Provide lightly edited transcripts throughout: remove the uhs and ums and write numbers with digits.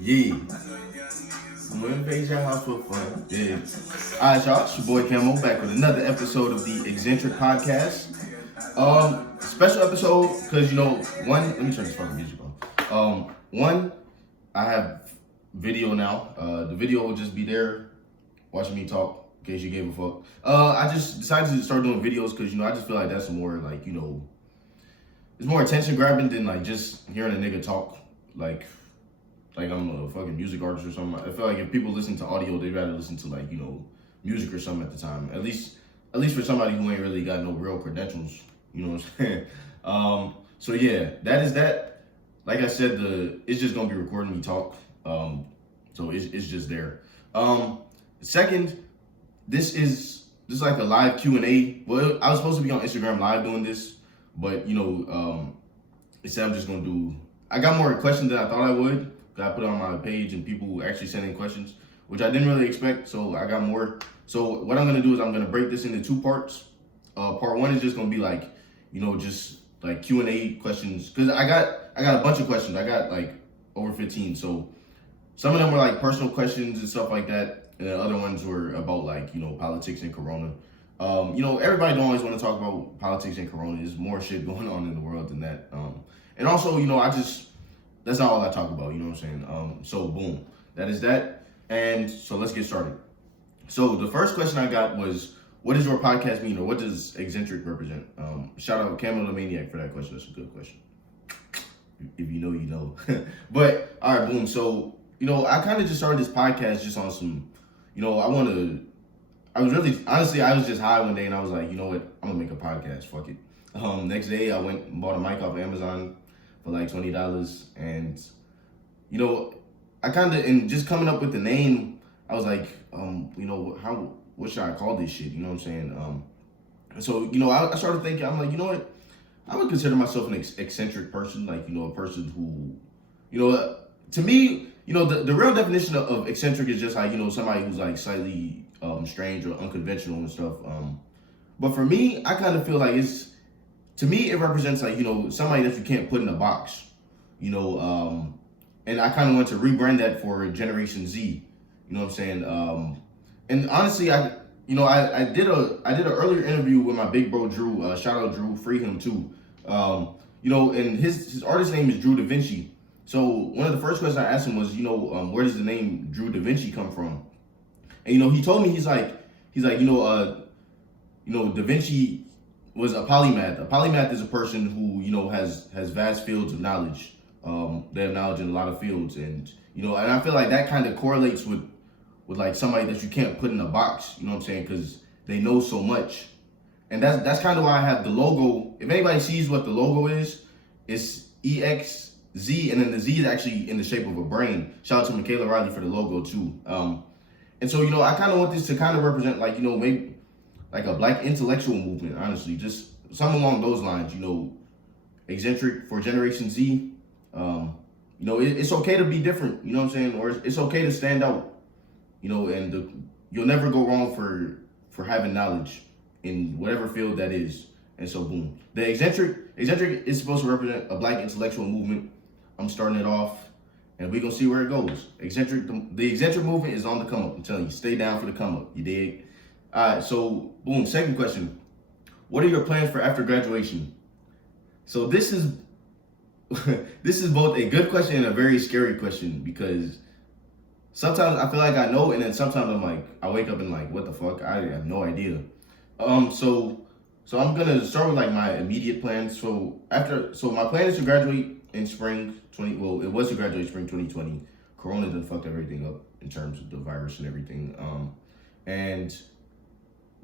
Yeah. I'm gonna invade your house for fun. Yeah. Alright, y'all. It's your boy Camo back with another episode of the ExZentric Podcast. Special episode because one. Let me turn this fucking music on. One, I have video now. The video will just be there, watching me talk. In case you gave a fuck. I just decided to start doing videos because I just feel like that's more like it's more attention grabbing than like just hearing a nigga talk like I'm a fucking music artist or something. I feel like if people listen to audio, they'd rather listen to like music or something at the time. At least for somebody who ain't really got no real credentials. You know what I'm saying? So yeah, that is that. Like I said, it's just gonna be recording me talk. So it's just there. Second, this is like a live Q&A. Well, I was supposed to be on Instagram live doing this, but instead I'm just gonna do. I got more questions than I thought I would. I put it on my page and people actually sent in questions, which I didn't really expect. So I got more. So what I'm gonna do is I'm gonna break this into two parts. Part one is just gonna be like, just like Q&A questions, because I got a bunch of questions. I got like over 15. So some of them were like personal questions and stuff like that, and the other ones were about like politics and Corona. Everybody don't always want to talk about politics and Corona. There's more shit going on in the world than that. And also, that's not all I talk about, you know what I'm saying? So boom, that is that. And so let's get started. So the first question I got was, what does your podcast mean, or what does ExZentric represent? Shout out Camo the Maniac for that question. That's a good question. If you know, you know. But all right, boom. So, I kind of just started this podcast just on some, I was just high one day and I was like, you know what? I'm gonna make a podcast. Fuck it. Next day I went and bought a mic off Amazon for like $20, and I kind of, and just coming up with the name, I was like, what should I call this shit? You know what I'm saying? So I started thinking, I'm like, you know what? I would consider myself an eccentric person, like a person who, to me, the real definition of eccentric is just like somebody who's like slightly strange or unconventional and stuff. But for me, I kind of feel like to me, it represents like, somebody that you can't put in a box, and I kind of want to rebrand that for Generation Z, you know what I'm saying? And honestly, I did an earlier interview with my big bro, Drew, shout out Drew, free him too. And his artist name is Drew Da Vinci. So one of the first questions I asked him was, where does the name Drew Da Vinci come from? And, he told me, he's like, Da Vinci was a polymath. A polymath is a person who, has vast fields of knowledge. They have knowledge in a lot of fields. And, and I feel like that kind of correlates with like somebody that you can't put in a box, you know what I'm saying? Because they know so much. And that's kind of why I have the logo. If anybody sees what the logo is, it's EXZ, and then the Z is actually in the shape of a brain. Shout out to Michaela Riley for the logo too. And so, I kind of want this to kind of represent like, maybe like a black intellectual movement, honestly, just something along those lines, ExZentric for Generation Z. It's okay to be different, you know what I'm saying? Or it's okay to stand out, and you'll never go wrong for having knowledge in whatever field that is. And so, boom. The ExZentric is supposed to represent a black intellectual movement. I'm starting it off, and we're going to see where it goes. The ExZentric movement is on the come up. I'm telling you, stay down for the come up. You dig? All right, so, boom. Second question. What are your plans for after graduation? So this is both a good question and a very scary question, because sometimes I feel like I know, and then sometimes I'm like, I wake up and like, what the fuck? I have no idea. So I'm gonna start with like my immediate plans. So my plan is to graduate in spring it was to graduate spring 2020. Corona done fucked everything up in terms of the virus and everything.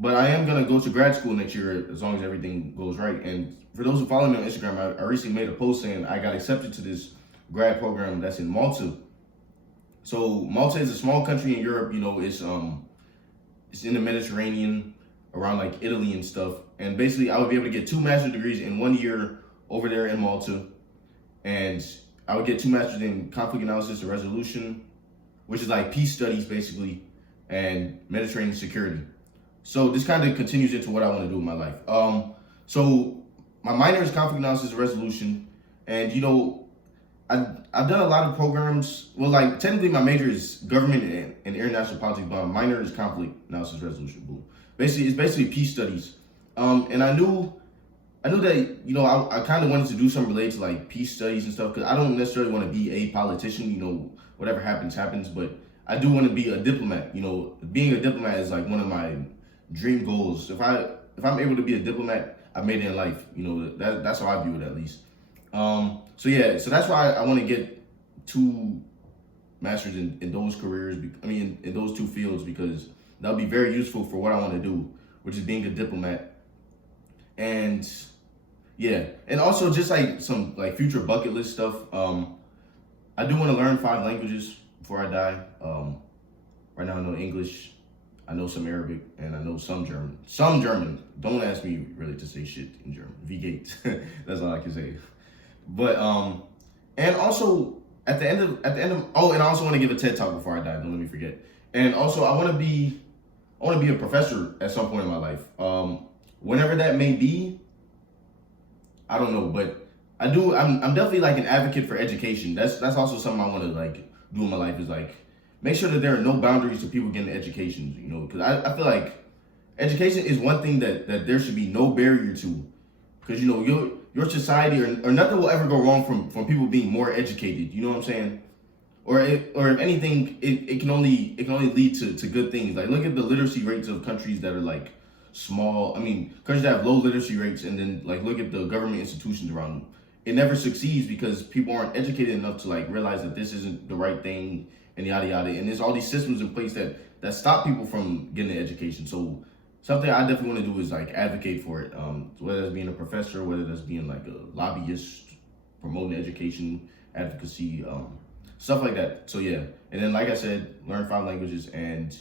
But I am gonna go to grad school next year as long as everything goes right. And for those who follow me on Instagram, I recently made a post saying I got accepted to this grad program that's in Malta. So Malta is a small country in Europe. It's in the Mediterranean, around like Italy and stuff. And basically, I would be able to get 2 master's degrees in 1 year over there in Malta. And I would get 2 masters in conflict analysis and resolution, which is like peace studies basically, and Mediterranean security. So this kind of continues into what I want to do in my life. So my minor is conflict analysis and resolution. And I've done a lot of programs. Well, like technically my major is government and international politics, but my minor is conflict analysis resolution. Boom. Basically, it's basically peace studies. And I knew that I kind of wanted to do something related to like peace studies and stuff because I don't necessarily want to be a politician. Whatever happens, happens. But I do want to be a diplomat. Being a diplomat is like one of my dream goals. If I'm able to be a diplomat, I made it in life. That's how I view it at least. So that's why I want to get 2 masters in those careers. In those 2 fields because that'll be very useful for what I want to do, which is being a diplomat. And yeah, and also just like some like future bucket list stuff. I do want to learn 5 languages before I die. Right now I know English, I know some Arabic, and I know some German. Some German. Don't ask me really to say shit in German. V-gate. That's all I can say. But and also at the end of and I also want to give a TED talk before I die. Don't let me forget. And also I want to be a professor at some point in my life. Whenever that may be, I don't know, but I'm definitely like an advocate for education. That's also something I want to like do in my life is like make sure that there are no boundaries to people getting education. Because I feel like education is one thing that there should be no barrier to, because your society or nothing will ever go wrong from people being more educated. You know what I'm saying? Or if anything, it can only lead to good things. Like look at the literacy rates of countries that are like small. Countries that have low literacy rates, and then like look at the government institutions around them. It never succeeds because people aren't educated enough to like realize that this isn't the right thing and yada yada. And there's all these systems in place that stop people from getting an education. So something I definitely want to do is like advocate for it. Whether that's being a professor, whether that's being like a lobbyist, promoting education, advocacy, stuff like that. So yeah, and then like I said, learn 5 languages and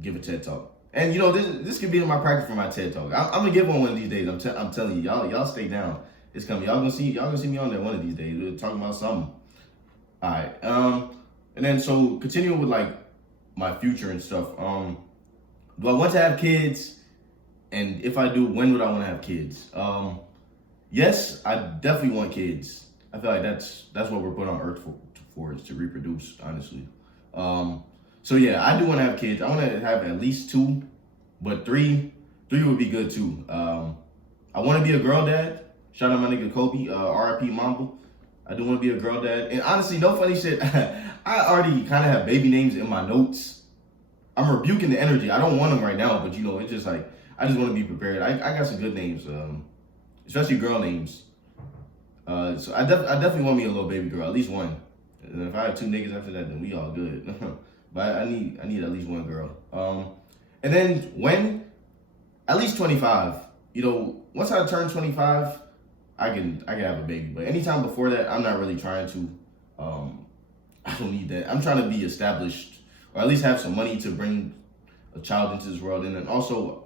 give a TED talk. And this could be my practice for my TED talk. I'm gonna give one of these days. I'm telling you, y'all stay down. It's coming. Y'all gonna see me on there one of these days. We're talking about something. All right. And then so continuing with like my future and stuff. Do I want to have kids? And if I do, when would I want to have kids? Yes, I definitely want kids. I feel like that's what we're put on Earth for is to reproduce. Honestly. So yeah, I do want to have kids. I want to have at least 2, but 3 would be good too. I want to be a girl dad. Shout out my nigga Kobe, R.I.P. Mamba. I do want to be a girl dad. And honestly, no funny shit. I already kind of have baby names in my notes. I'm rebuking the energy. I don't want them right now, but it's just like, I just want to be prepared. I got some good names, especially girl names. So I definitely want me a little baby girl, at least one. And if I have 2 niggas after that, then we all good. But I need at least 1 girl. And then when? At least 25. Once I turn 25, I can have a baby. But anytime before that, I'm not really trying to. I don't need that. I'm trying to be established, or at least have some money to bring a child into this world. And then also,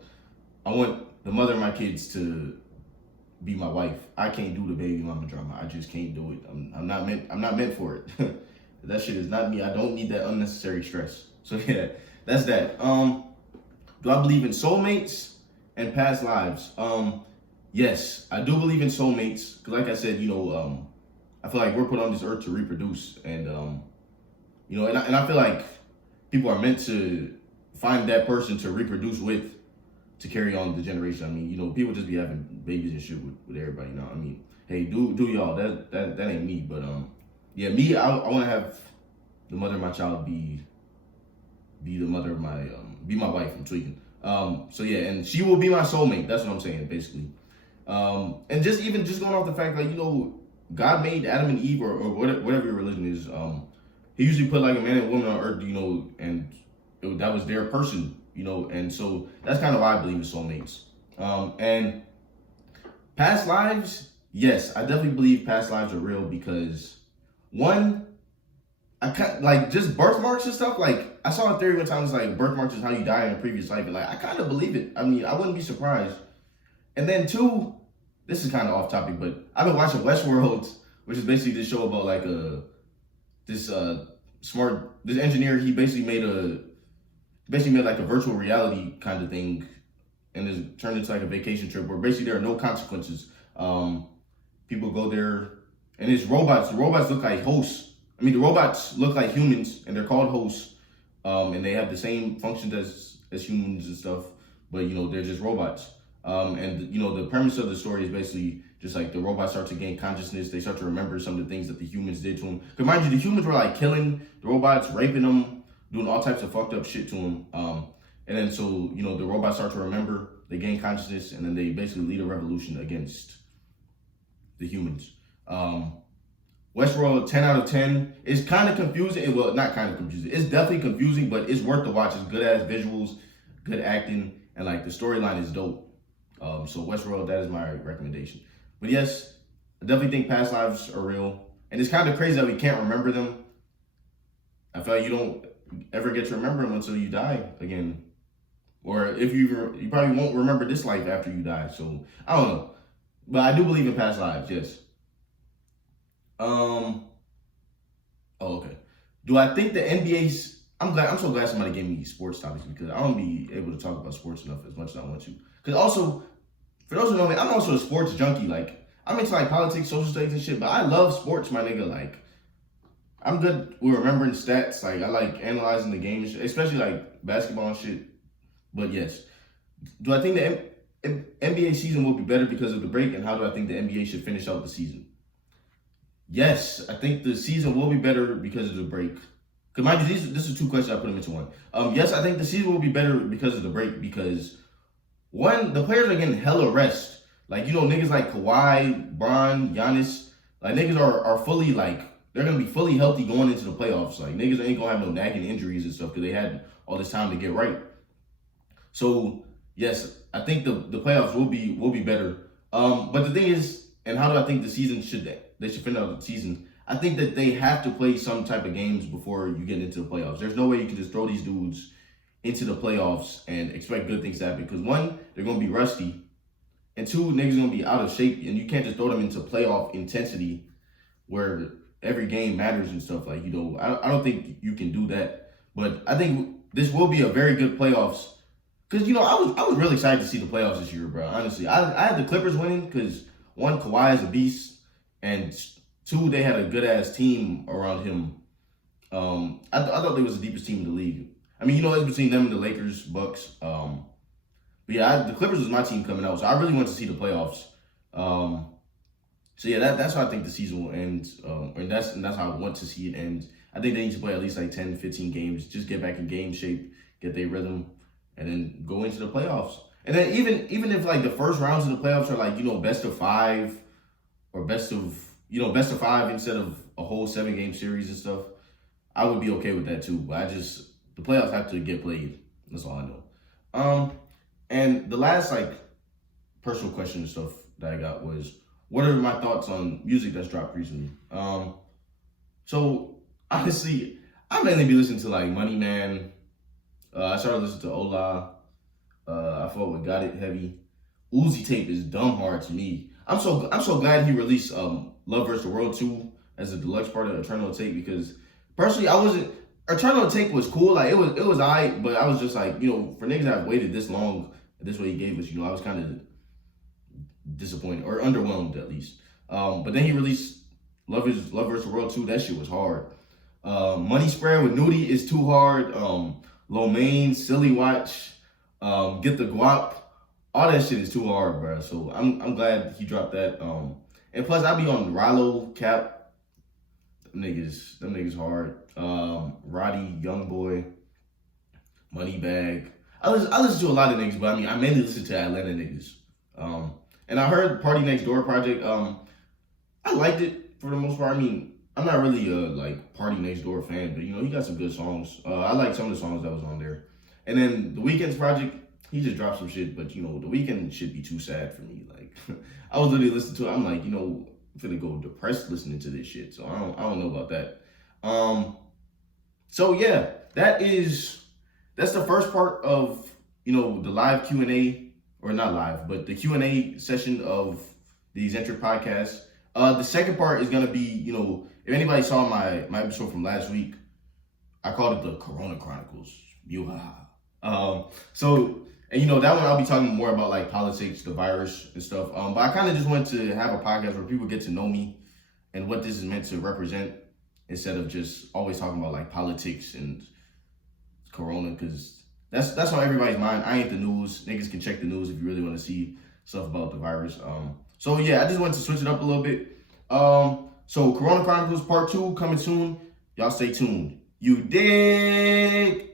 I want the mother of my kids to be my wife. I can't do the baby mama drama. I just can't do it. I'm not meant for it. That shit is not me. I don't need that unnecessary stress. So yeah, that's that. Do I believe in soulmates and past lives? Yes, I do believe in soulmates. Cause like I said, I feel like we're put on this earth to reproduce, and and I feel like people are meant to find that person to reproduce with, to carry on the generation. People just be having babies and shit with everybody. Hey, do y'all? That ain't me. But yeah, me. I want to have the mother of my child be the mother of my be my wife. I'm tweaking. So yeah, and she will be my soulmate. That's what I'm saying, basically. And just going off the fact, like, God made Adam and Eve, or whatever your religion is. He usually put like a man and woman on earth, and that was their person, and so that's kind of why I believe in soulmates. And past lives, yes, I definitely believe past lives are real because one, I kind like just birthmarks and stuff. Like I saw a theory one time, it's like birthmarks is how you die in a previous life, and like I kind of believe it. I wouldn't be surprised. And then 2, this is kind of off topic, but I've been watching Westworld, which is basically this show about like this engineer. He basically made like a virtual reality kind of thing, and it's turned into like a vacation trip where basically there are no consequences. People go there and it's robots. The robots look like hosts. I mean, the robots look like humans, and they're called hosts, and they have the same functions as humans and stuff, but they're just robots. And the premise of the story is basically just like the robots start to gain consciousness. They start to remember some of the things that the humans did to them. Because mind you, the humans were like killing the robots, raping them, doing all types of fucked up shit to them. And then so the robots start to remember. They gain consciousness, and then they basically lead a revolution against the humans. Westworld, 10 out of 10. It's kind of confusing. Well, not kind of confusing. It's definitely confusing, but it's worth the watch. It's good ass visuals, good acting, and like the storyline is dope. So Westworld, that is my recommendation. But yes, I definitely think past lives are real. And it's kind of crazy that we can't remember them. I feel like you don't ever get to remember them until you die again. Or if you probably won't remember this life after you die. So I don't know. But I do believe in past lives, yes. Okay. Do I think the NBA's I'm so glad somebody gave me sports topics because I don't be able to talk about sports enough as much as I want to. Because also, for those who know me, I'm also a sports junkie. Like, I'm into like politics, social studies and shit, but I love sports, my nigga. Like, I'm good with remembering stats. Like, I like analyzing the game, especially like basketball and shit. But yes, do I think the NBA season will be better because of the break? And how do I think the NBA should finish out the season? Yes, I think the season will be better because of the break. Because mind you, this is two questions. I put them into one. Yes, I think the season will be better because of the break. Because one, the players are getting hella rest. Like, niggas like Kawhi, Bron, Giannis, like niggas are fully like they're gonna be fully healthy going into the playoffs. Like niggas ain't gonna have no nagging injuries and stuff because they had all this time to get right. So yes, I think the playoffs will be better. But the thing is, and how do I think the season they should finish out the season? I think that they have to play some type of games before you get into the playoffs. There's no way you can just throw these dudes into the playoffs and expect good things to happen. Because one, they're going to be rusty. And two, niggas going to be out of shape. And you can't just throw them into playoff intensity where every game matters and stuff. Like, I don't think you can do that. But I think this will be a very good playoffs. Because, I was really excited to see the playoffs this year, bro. Honestly, I had the Clippers winning because, one, Kawhi is a beast. And two, they had a good-ass team around him. I thought they was the deepest team in the league. I mean, it's between them and the Lakers, Bucks. But yeah, the Clippers was my team coming out, so I really want to see the playoffs. So yeah, that's how I think the season will end. And that's how I want to see it end. I think they need to play at least like 10, 15 games, just get back in game shape, get their rhythm, and then go into the playoffs. And then even if like the first rounds of the playoffs are like, best of 5 or best of 5 instead of a whole 7-game series and stuff, I would be okay with that too. But the playoffs have to get played. That's all I know. And the last personal question and stuff that I got was, what are my thoughts on music that's dropped recently? So honestly, I mainly be listening to like Money Man. I started listening to Ola. I fought with Got It heavy. Uzi Tape is dumb hard to me. I'm so glad he released Love vs. the World 2 as a deluxe part of Eternal Take because personally Eternal Take was cool. Like it was alright, but I was just like, for niggas that have waited this long, this way he gave us, I was kind of disappointed or underwhelmed at least. But then he released Love vs. the World 2. That shit was hard. Money Spread with Nudie is too hard. Lo Mein, Silly Watch, Get the Guap. All that shit is too hard, bro. So I'm glad he dropped that. And plus I be on Rilo, Cap. Them niggas hard. Roddy, Youngboy, Moneybag. I listen to a lot of niggas, but I mainly listen to Atlanta niggas. And I heard Party Next Door project. I liked it for the most part. I'm not really a Party Next Door fan, but he got some good songs. I like some of the songs that was on there. And then The Weeknd's project, he just dropped some shit, but The Weeknd should be too sad for me. Like I was literally listening to it. I'm like, I'm finna go depressed listening to this shit. So I don't know about that. So yeah, that's the first part of the live Q&A, or not live, but the Q&A session of the ExZentric Podcast. The second part is gonna be, if anybody saw my episode from last week, I called it the Corona Chronicles. So, and that one I'll be talking more about politics, the virus and stuff. But I kind of just wanted to have a podcast where people get to know me and what this is meant to represent, instead of just always talking about like politics and Corona, because that's on everybody's mind. I ain't the news. Niggas can check the news if you really want to see stuff about the virus. So yeah, I just wanted to switch it up a little bit. So Corona Chronicles Part 2 coming soon. Y'all stay tuned. You dig?